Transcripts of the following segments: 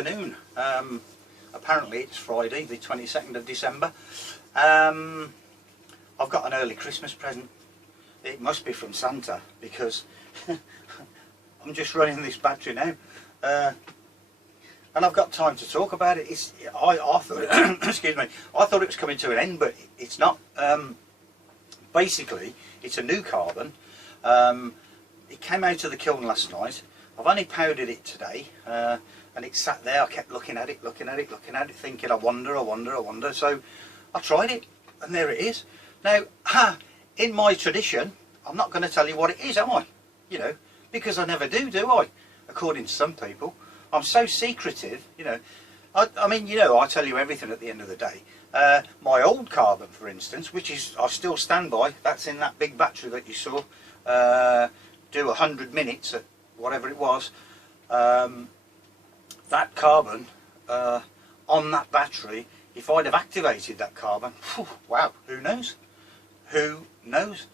afternoon. Apparently it's Friday the 22nd of December. I've got an early Christmas present. It must be from Santa because I'm just running this battery now, and I've got time to talk about it. I thought excuse me, I thought it was coming to an end, but it's not. Basically it's a new carbon. It came out of the kiln last night. I've only powdered it today, and it sat there. I kept looking at it, thinking I wonder. So I tried it, and there it is. Now, in my tradition, I'm not going to tell you what it is, am I? You know, because I never do I? According to some people, I'm so secretive. You know, I mean, you know, I tell you everything at the end of the day. My old carbon, for instance, which is I still stand by. That's in that big battery that you saw. Do 100 minutes at whatever it was. That carbon on that battery, if I'd have activated that carbon, whew, wow, who knows? Who knows?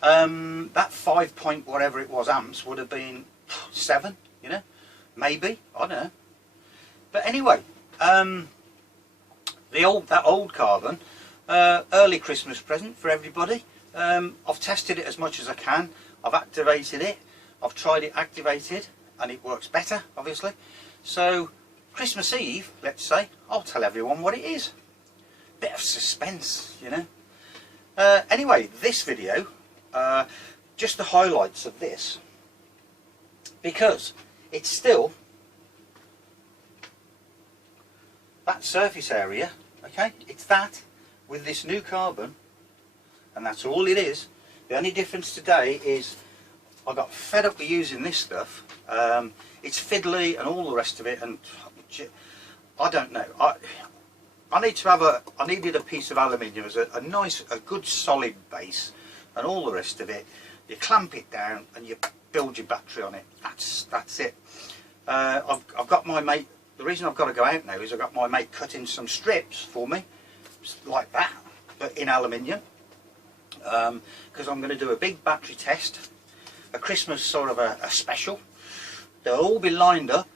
That 5 point whatever it was amps would have been 7, you know, maybe, I don't know. But anyway, that old carbon, early Christmas present for everybody. I've tested it as much as I can. I've activated it. I've tried it activated, and it works better, obviously. So Christmas Eve, let's say, I'll tell everyone what it is. Bit of suspense, you know. Anyway, this video, just the highlights of this, because it's still that surface area, okay? It's that with this new carbon, and that's all it is. The only difference today is I got fed up with using this stuff. It's fiddly and all the rest of it, and I don't know. I needed a piece of aluminium as a nice, a good solid base, and all the rest of it. You clamp it down and you build your battery on it. That's it. I've got my mate. The reason I've got to go out now is I've got my mate cutting some strips for me, like that, but in aluminium. Because I'm going to do a big battery test, a Christmas sort of a special. They'll all be lined up,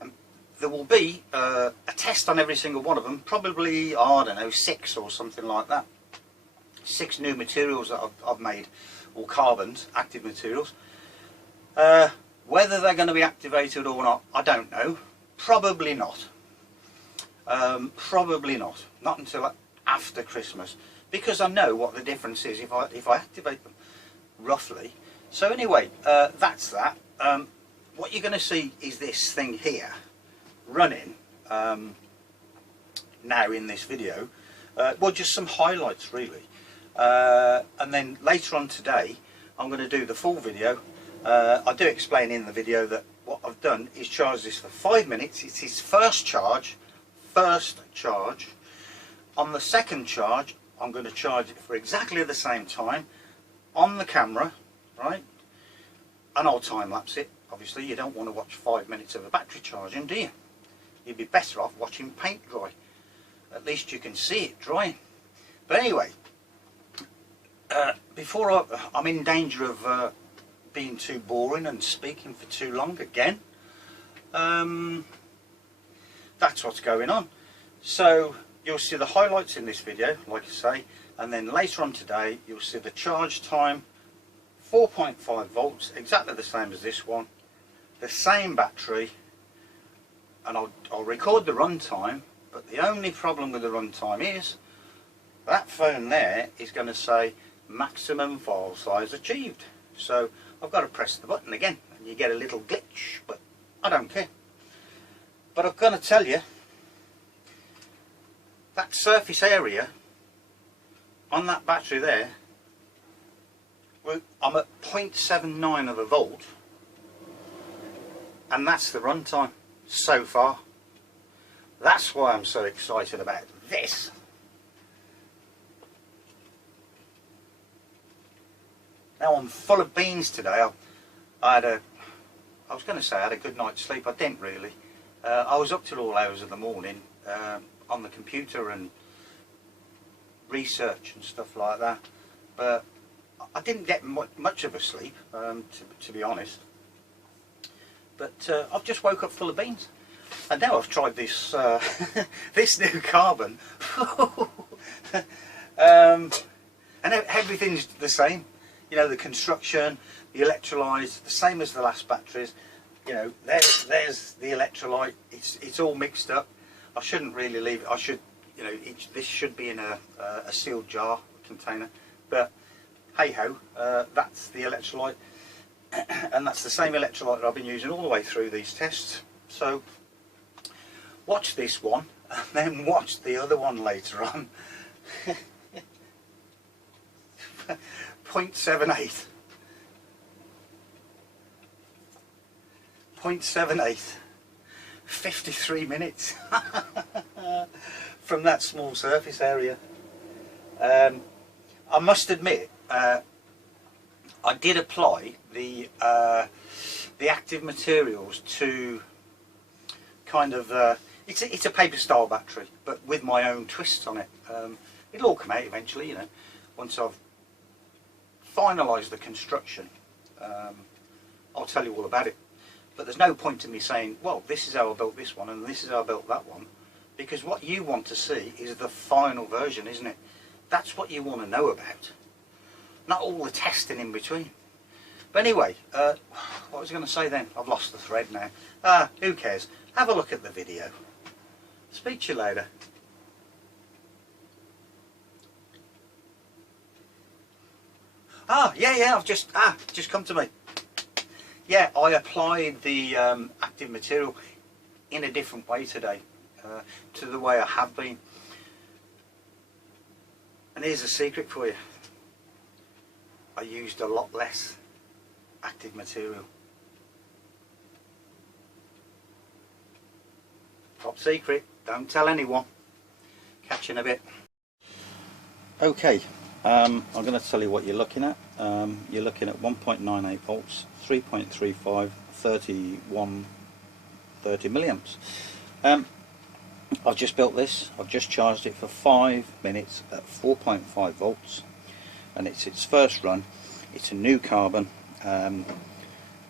and there will be a test on every single one of them, probably, I don't know, 6 or something like that. 6 new materials that I've made, or carbons, active materials. Whether they're going to be activated or not, I don't know. Probably not. Probably not. Not until after Christmas, because I know what the difference is if I activate them, roughly. So anyway, that's that. What you're going to see is this thing here running now in this video. Well, just some highlights really, and then later on today I'm going to do the full video. I do explain in the video that what I've done is charge this for 5 minutes. It's his first charge. On the second charge, I'm going to charge it for exactly the same time on the camera, right? And I'll time lapse it. Obviously, you don't want to watch 5 minutes of a battery charging, do you? You'd be better off watching paint dry. At least you can see it drying. But anyway, before I'm in danger of being too boring and speaking for too long again, that's what's going on. So you'll see the highlights in this video, like I say, and then later on today you'll see the charge time, 4.5 volts, exactly the same as this one, the same battery, and I'll record the run time. But the only problem with the run time is that phone there is going to say maximum file size achieved. So I've got to press the button again, and you get a little glitch, but I don't care. But I'm going to tell you, that surface area on that battery there, I'm at 0.79 of a volt, and that's the run time so far. That's why I'm so excited about this. Now I'm full of beans today. I was going to say I had a good night's sleep. I didn't really. I was up till all hours of the morning on the computer and research and stuff like that. But I didn't get much of a sleep, to be honest. But I've just woke up full of beans. And now I've tried this this new carbon, and everything's the same. You know, the construction, the electrolyte, the same as the last batteries. You know, there's the electrolyte. It's all mixed up. I shouldn't really leave it. I should, you know, this should be in a sealed jar container. But hey ho, that's the electrolyte, and that's the same electrolyte that I've been using all the way through these tests. So watch this one, and then watch the other one later on. 0.78. 0.78. 53 minutes from that small surface area. I must admit, I did apply the active materials to kind of it's a paper style battery, but with my own twists on it. It'll all come out eventually, you know, once I've finalised the construction. I'll tell you all about it. But there's no point in me saying, well, this is how I built this one and this is how I built that one, because what you want to see is the final version, isn't it? That's what you want to know about, not all the testing in between. But anyway, what was I going to say then? I've lost the thread now. Who cares? Have a look at the video. Speak to you later. Yeah, I've just come to me. Yeah, I applied the active material in a different way today to the way I have been. And here's a secret for you. I used a lot less active material. Top secret, don't tell anyone. Catch you in a bit. Okay, I'm going to tell you what you're looking at. You're looking at 1.98 volts, 3.35, 30 milliamps. I've just built this. I've just charged it for 5 minutes at 4.5 volts, and it's its first run. It's a new carbon.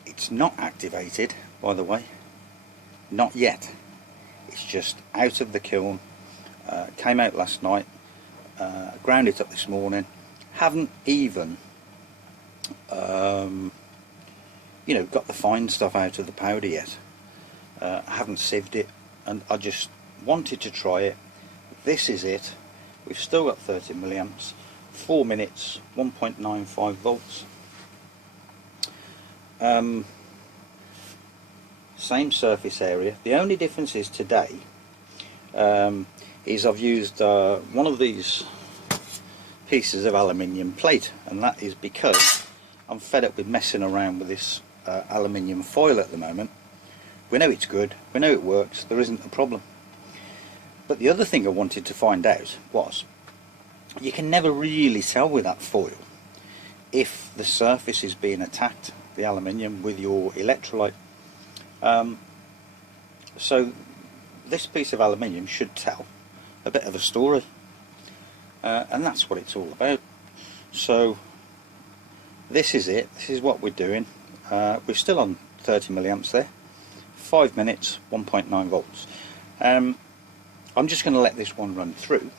It's not activated, by the way, not yet. It's just out of the kiln. Came out last night. Ground it up this morning. Haven't even you know, got the fine stuff out of the powder yet. I haven't sieved it, and I just wanted to try it. This is it. We've still got 30 milliamps, 4 minutes, 1.95 volts. Same surface area. The only difference is today is I've used one of these pieces of aluminium plate, and that is because I'm fed up with messing around with this aluminium foil at the moment. We know it's good, we know it works, there isn't a problem. But the other thing I wanted to find out was, you can never really tell with that foil if the surface is being attacked, the aluminium, with your electrolyte. So this piece of aluminium should tell a bit of a story, and that's what it's all about. So this is it. This is what we're doing. We're still on 30 milliamps there. 5 minutes, 1.9 volts. I'm just going to let this one run through,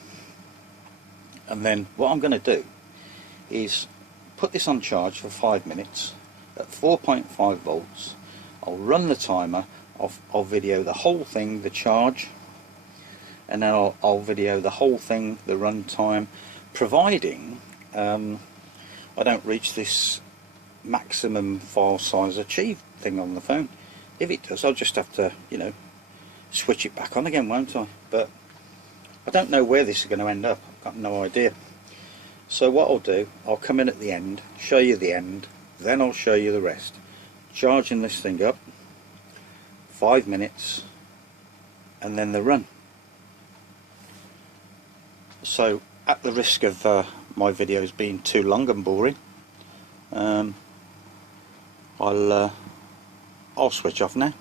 and then what I'm going to do is put this on charge for 5 minutes at 4.5 volts. I'll run the timer. I'll video the whole thing, the charge, and then I'll video the whole thing, the run time, providing I don't reach this maximum file size achieved thing on the phone. If it does, I'll just have to, you know, switch it back on again, won't I? But I don't know where this is going to end up. I've got no idea. So what I'll do, I'll come in at the end, show you the end, then I'll show you the rest. Charging this thing up, 5 minutes, and then the run. So at the risk of my videos being too long and boring, I'll switch off now.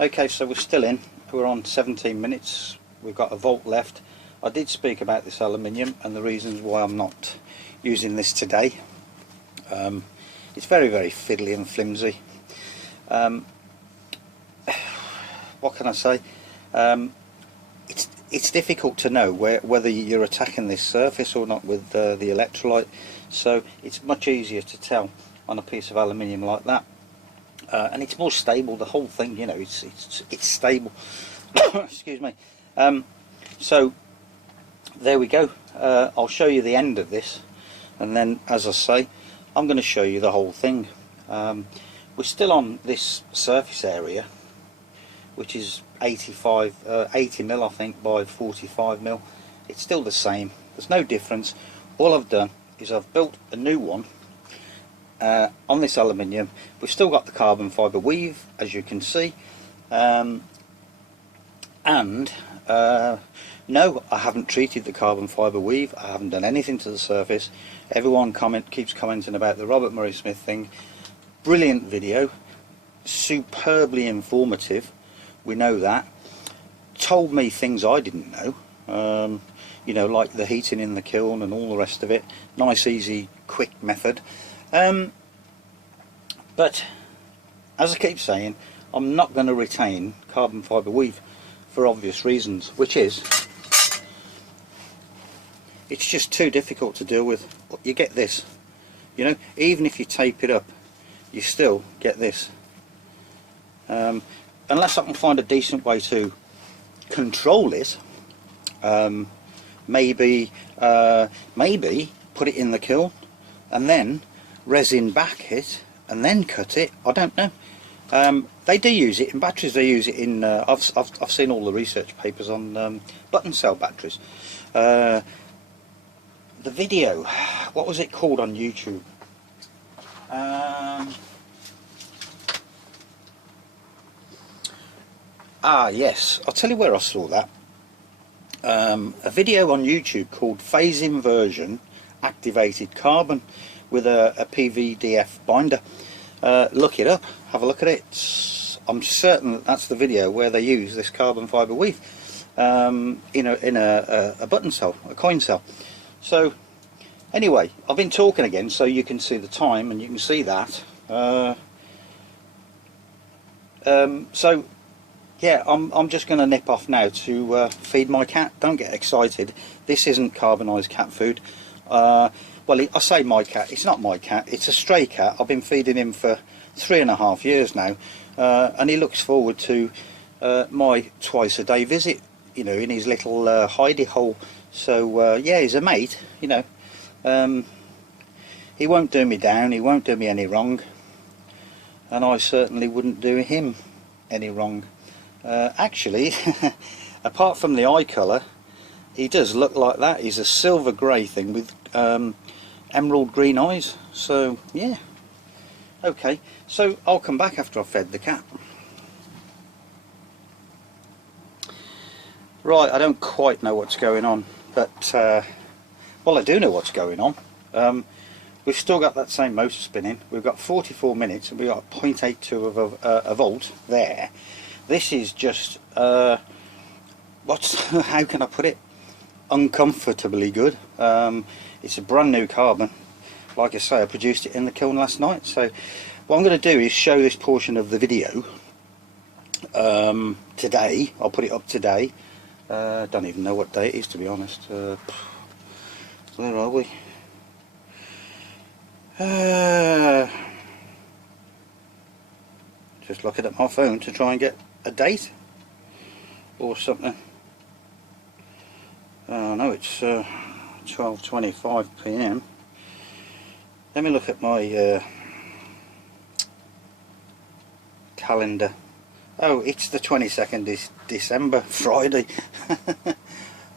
Okay, so we're still in. We're on 17 minutes. We've got a volt left. I did speak about this aluminium and the reasons why I'm not using this today. It's very, very fiddly and flimsy. what can I say? It's difficult to know whether you're attacking this surface or not with the electrolyte, so it's much easier to tell on a piece of aluminium like that, and it's more stable. The whole thing, you know, it's stable. Excuse me. So there we go. I'll show you the end of this, and then, as I say, I'm going to show you the whole thing. We're still on this surface area, which is 80 mil, I think, by 45 mil. It's still the same. There's no difference. All I've done is I've built a new one on this aluminium. We've still got the carbon fibre weave, as you can see, and no, I haven't treated the carbon fibre weave. I haven't done anything to the surface. Everyone keeps commenting about the Robert Murray Smith thing. Brilliant video, superbly informative. We know that. Told me things I didn't know, you know, like the heating in the kiln and all the rest of it. Nice, easy, quick method. But as I keep saying, I'm not going to retain carbon fibre weave for obvious reasons, which is it's just too difficult to deal with. You get this, you know, even if you tape it up, you still get this. Unless I can find a decent way to control it, maybe put it in the kiln and then resin back it and then cut it. I don't know. They do use it in batteries. They use it in. I've seen all the research papers on button cell batteries. The video, what was it called on YouTube? Yes, I'll tell you where I saw that. A video on YouTube called Phase Inversion Activated Carbon with a PVDF binder. Look it up, have a look at it. I'm certain that that's the video where they use this carbon fibre weave in a button cell, a coin cell. So anyway, I've been talking again so you can see the time and you can see that. So yeah, I'm just going to nip off now to feed my cat. Don't get excited. This isn't carbonised cat food. Well, I say my cat. It's not my cat. It's a stray cat. I've been feeding him for 3.5 years now, and he looks forward to my twice-a-day visit. You know, in his little hidey hole. So yeah, he's a mate. You know, he won't do me down. He won't do me any wrong, and I certainly wouldn't do him any wrong. Actually, apart from the eye colour, he does look like that. He's a silver grey thing with emerald green eyes. So yeah, okay, so I'll come back after I've fed the cat. Right, I don't quite know what's going on, but well, I do know what's going on. We've still got that same motor spinning. We've got 44 minutes and we've got 0.82 of a volt there. This is just how can I put it, uncomfortably good. It's a brand new carbon. Like I say, I produced it in the kiln last night. So what I'm going to do is show this portion of the video today. I'll put it up today. Don't even know what day it is, to be honest. Where are we? Just looking at my phone to try and get a date or something. No, it's 12:25 PM. Let me look at my calendar. Oh, it's the 22nd December, Friday.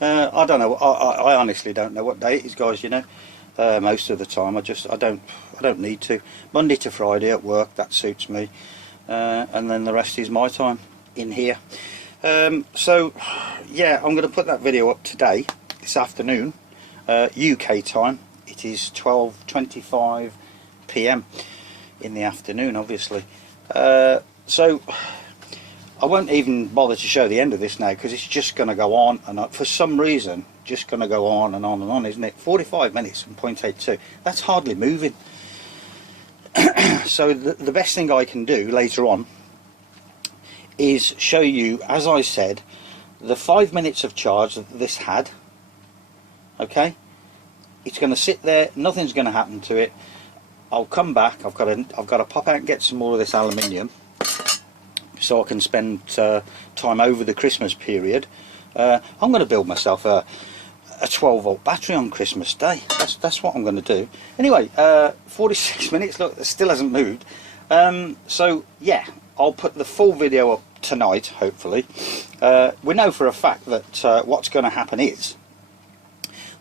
I don't know. I honestly don't know what day it is, guys. You know, most of the time I don't need to. Monday to Friday at work, that suits me, and then the rest is my time in here. So yeah, I'm going to put that video up today, this afternoon, UK time. It is 12:25 PM in the afternoon, obviously. So I won't even bother to show the end of this now, because it's just going to go on and on. For some reason, just going to go on and on and on, isn't it? 45 minutes and 0.82. That's hardly moving. So the best thing I can do later on is show you, as I said, the 5 minutes of charge that this had. Okay, it's going to sit there, nothing's going to happen to it. I'll come back. I've got to pop out and get some more of this aluminium so I can spend time over the Christmas period. I'm going to build myself a 12 volt battery on Christmas Day. That's what I'm going to do. Anyway, 46 minutes. Look, it still hasn't moved. So yeah, I'll put the full video up tonight, hopefully. We know for a fact that what's going to happen is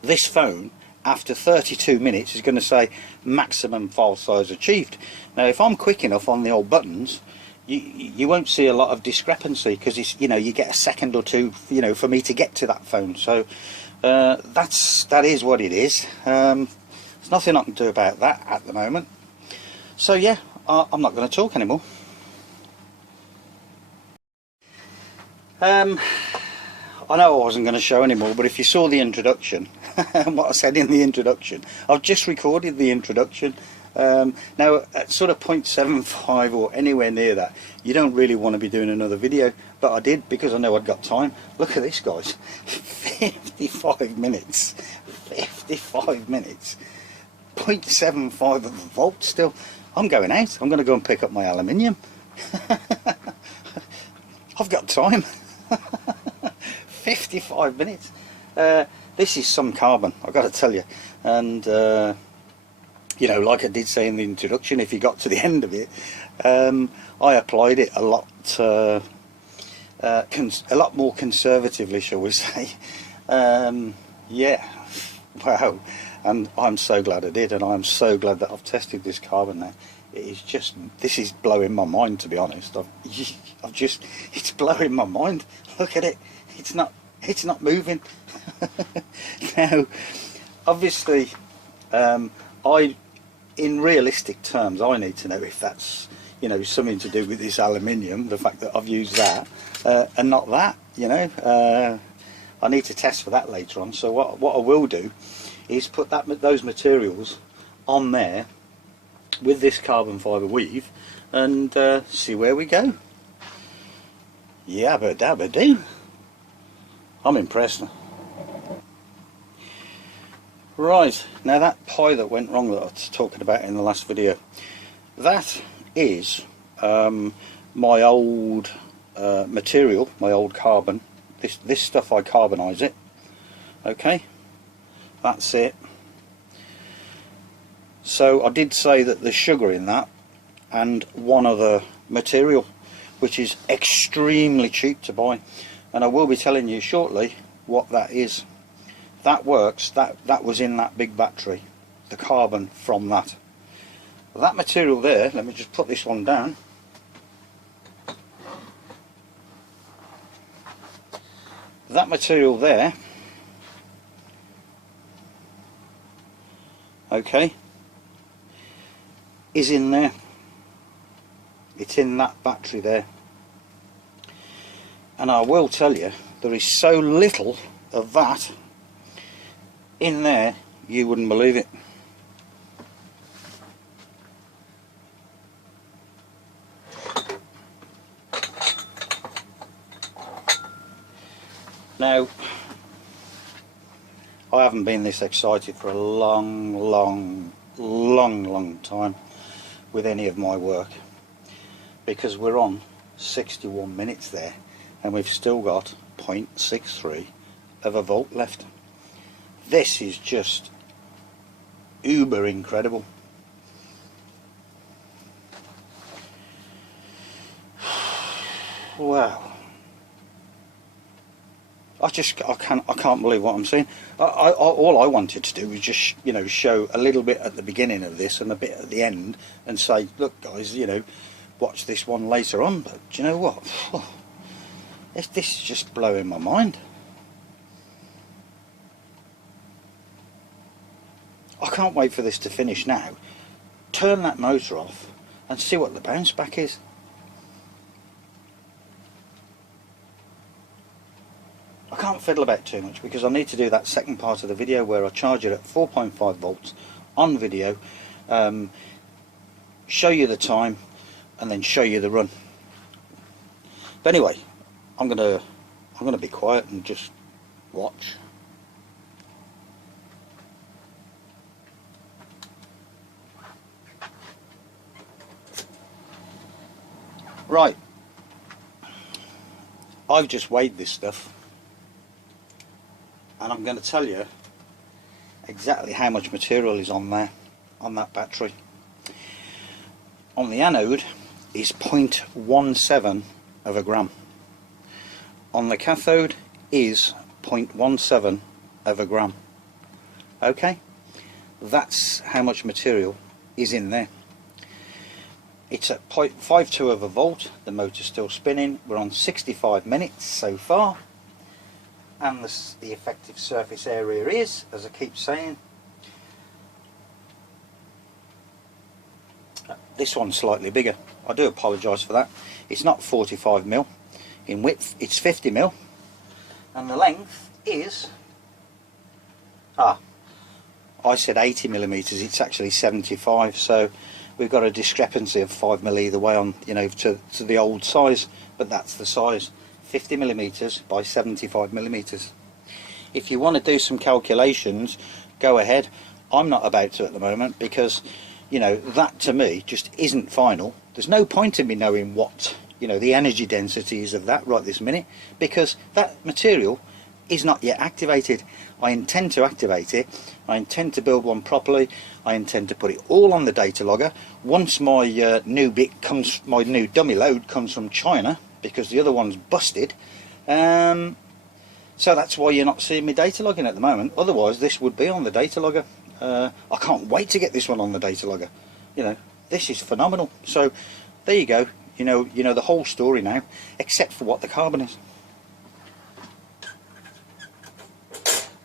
this phone, after 32 minutes, is going to say maximum file size achieved. Now, if I'm quick enough on the old buttons, you won't see a lot of discrepancy, because it's, you know, you get a second or two, you know, for me to get to that phone. So that is what it is. There's nothing I can do about that at the moment. So yeah, I'm not going to talk anymore. I know I wasn't going to show anymore, but if you saw the introduction and what I said in the introduction, I've just recorded the introduction. Now at sort of 0.75 or anywhere near that, you don't really want to be doing another video, but I did because I know I'd got time. Look at this, guys. 55 minutes. 55 minutes. 0.75 of a volt still. I'm going out. I'm going to go and pick up my aluminium. I've got time. 55 minutes. This is some carbon, I've got to tell you. And you know, like I did say in the introduction, if you got to the end of it, I applied it a lot more conservatively, shall we say. Yeah, wow. And I'm so glad I did, and I'm so glad that I've tested this carbon now. It is just, this is blowing my mind, to be honest. It's blowing my mind. Look at it. It's not moving. Now, obviously, in realistic terms, I need to know if that's, you know, something to do with this aluminium, the fact that I've used that, and not that, you know. I need to test for that later on. So what I will do is put those materials on there with this carbon fibre weave and see where we go. Yabba dabba doo. I'm impressed. Right, now that pie that went wrong that I was talking about in the last video, that is my old material, my old carbon. This stuff, I carbonise it. Okay, that's it. So I did say that there's sugar in that and one other material which is extremely cheap to buy, and I will be telling you shortly what that is. That works, that was in that big battery, the carbon from that. That material there, let me just put this one down. That material there, okay, is in there. It's in that battery there. And I will tell you, there is so little of that in there, you wouldn't believe it. Now, I haven't been this excited for a long time with any of my work, because we're on 61 minutes there and we've still got 0.63 of a volt left. This is just uber incredible. Wow. I can't believe what I'm seeing. All I wanted to do was just, you know, show a little bit at the beginning of this and a bit at the end and say, look guys, you know, watch this one later on. But do you know what? This is just blowing my mind. I can't wait for this to finish now. Turn that motor off and see what the bounce back is. I can't fiddle about too much because I need to do that second part of the video where I charge it at 4.5 volts on video, show you the time and then show you the run. But anyway, I'm gonna be quiet and just watch. Right, I've just weighed this stuff, and I'm going to tell you exactly how much material is on there, on that battery. On the anode is 0.17 of a gram. On the cathode is 0.17 of a gram. Okay, that's how much material is in there. It's at 0.52 of a volt. The motor's still spinning. We're on 65 minutes so far, and the effective surface area is, as I keep saying, this one's slightly bigger. I do apologise for that. It's not 45mm in width, it's 50mm, and the length is, I said 80mm, it's actually 75, so we've got a discrepancy of 5mm either way on, you know, to the old size, but that's the size, 50mm by 75mm. If you want to do some calculations, go ahead. I'm not about to at the moment, because, you know, that to me just isn't final. There's no point in me knowing what, you know, the energy density is of that right this minute, because that material is not yet activated. I intend to activate it. I intend to build one properly. I intend to put it all on the data logger. Once my new bit comes, my new dummy load comes from China, because the other one's busted. So that's why you're not seeing me data logging at the moment. Otherwise, this would be on the data logger. I can't wait to get this one on the data logger. You know, this is phenomenal. So there you go. You know the whole story now, except for what the carbon is.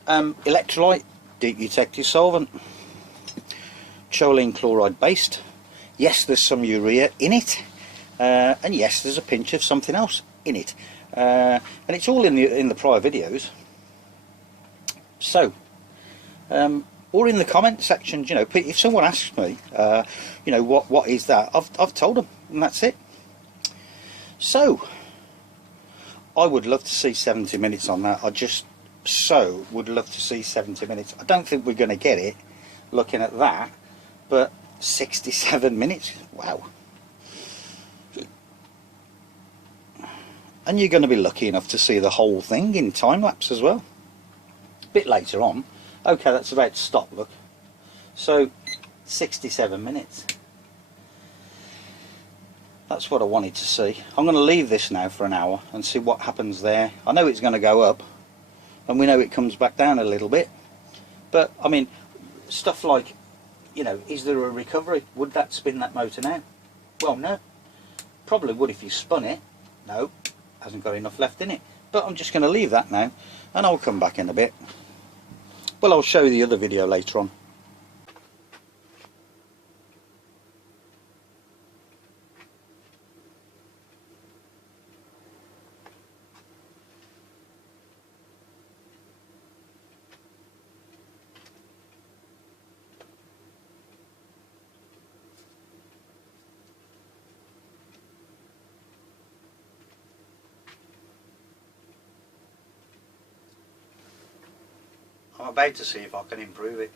Electrolyte, deep eutectic solvent, choline chloride based. Yes, there's some urea in it, and yes, there's a pinch of something else in it, and it's all in the prior videos. So, or in the comment section, you know, if someone asks me, you know, what is that, I've told them, and that's it. So, I would love to see 70 minutes on that. I just so would love to see 70 minutes. I don't think we're going to get it looking at that, but 67 minutes, wow. And you're going to be lucky enough to see the whole thing in time-lapse as well, a bit later on. Okay, that's about to stop, look. So 67 minutes. That's what I wanted to see. I'm going to leave this now for an hour and see what happens there. I know it's going to go up, and we know it comes back down a little bit, but I mean, stuff like, you know, is there a recovery? Would that spin that motor now? Well, no. Probably would if you spun it. No, hasn't got enough left in it. But I'm just going to leave that now, and I'll come back in a bit. Well, I'll show you the other video later on. I'm about to see if I can improve it.